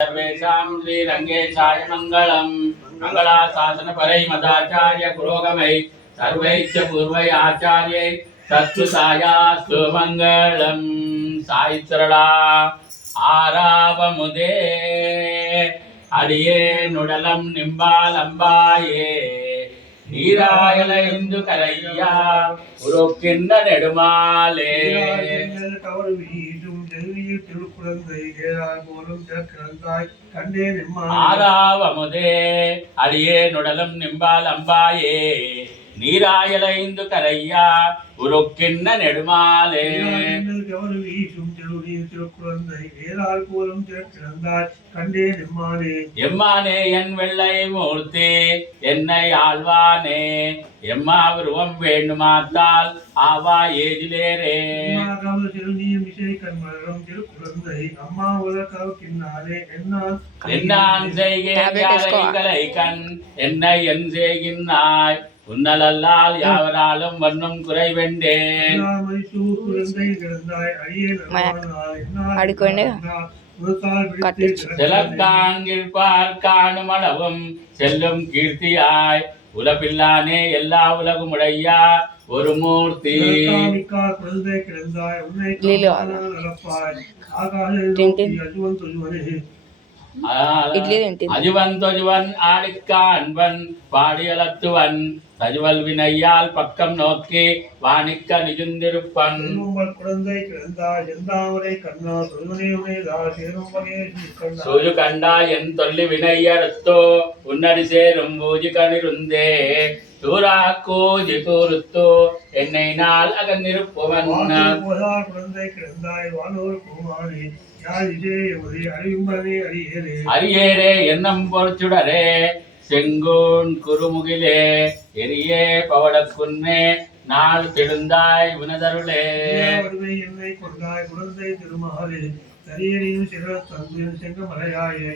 सर्वेषां श्रीरङ्गेशाय मङ्गलम् मङ्गलाशासनपरै मदाचार्य पुरोगमै सर्वैश्च पूर्वै आचार्यै तत्सुतायास्तु मङ्गलम् सायित्रडा ஆராவமுதே அடியே நுடலம் நிம்பாலம்பாயே நீராயல இந்து கரையா உருக்கின்ற நெடுமாலே ஆராவமுதே அடியே நுடலம் நிம்பாலம்பாயே நீராயலைந்து கரையா உருக்கின்ற நெடுமாலே எம்மானே என் வெள்ளை மூர்த்தி என்னை ஆழ்வானே எம்மா உருவம் வேண்டுமாத்தால் ஆவா ஏதிலேரே என்னான் செய்கை கண் என்னை என் செய்கின்றாய் உன்னலல்லால் யாவராலும் வண்ணம் குறைவெண்டேன் செலத்தாங்கிழ்பார் காணும் அளவும் செல்லும் கீர்த்தியாய் உலபில்லானே எல்லா உலகும் உடையா ஒரு மூர்த்தி அஜுவன் ஆடிக்காண்பன் பாடியலத்துவன் தஜுவல் வினையால் பக்கம் நோக்கி வாணிக்க நிஜுந்திருப்பன் சூஜு கண்டா என் தொல்லி வினையறுத்தோ உன்னடி சேரும் பூஜி கணிருந்தே தூரா கூஜி தூருத்தோ என்னை நாள் அகந்திருப்பவன் அரியேரே என்னம் பொறுச்சுடரே செங்கோன் குருமுகிலே எரியே பவடக்குன்னே நாள் தெழுந்தாய் உனதருளே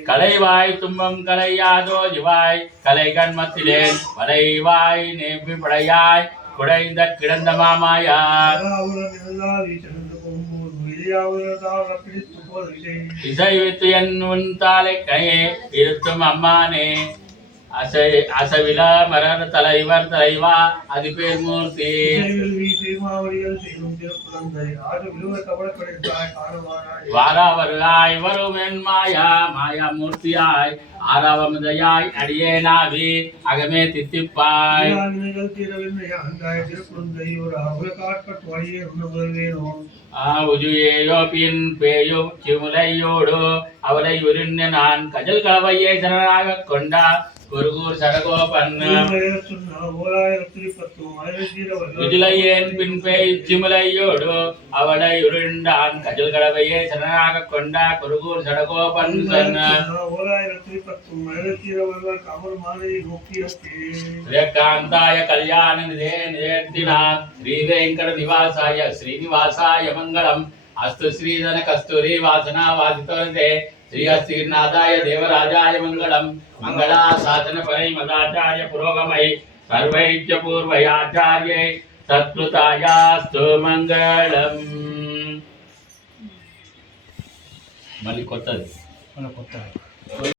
கலைவாய் துன்பம் கலையாதோ ஜிவாய் கலை கண்மத்திலே வளைவாய் நேபி படையாய் குடைந்த கிடந்த மாமாயா இசைவித்து என் உன் தாலை கையே இருத்தும் அம்மானே அசவில மரர் தலைவர் தலைவா அதிபேர் மூர்த்தி வாராவருகாய் வரும் என் மாயா மாயா மூர்த்தியாய் ஆராவமுதையாய் அடியே நாவி அகமே தித்திப்பாய் உஜுயேயோ பின் பேயோ சிமுலையோடு அவரை உருண்ண நான் கஜல் கலவையை சரணாக கொண்டா குருகூர் சடகோபன் விஜுலையேன் பின் பேய் சிமுலையோடு அவளை உருண்டான் கஜல் கலவையை சரணாக கொண்டா குருகூர் சடகோபன் காந்தாய கல்யாண நிதேர்த்தினா ஸ்ரீ வெங்கட நிவாசாய ஸ்ரீனிவாசாய மங்களம் அஸ்து ஸ்ரீதன கஸ்தூரி வாசனா வாசித்தோதே श्री अस्तिनाथाय देवराजाय मंगलम मंगलाशासन परै मदाचार्य पुरोगमै सर्वैश्च पूर्वयाचार्यै सत्कृतायास्तु मंगलम मल्ली कोत्तदी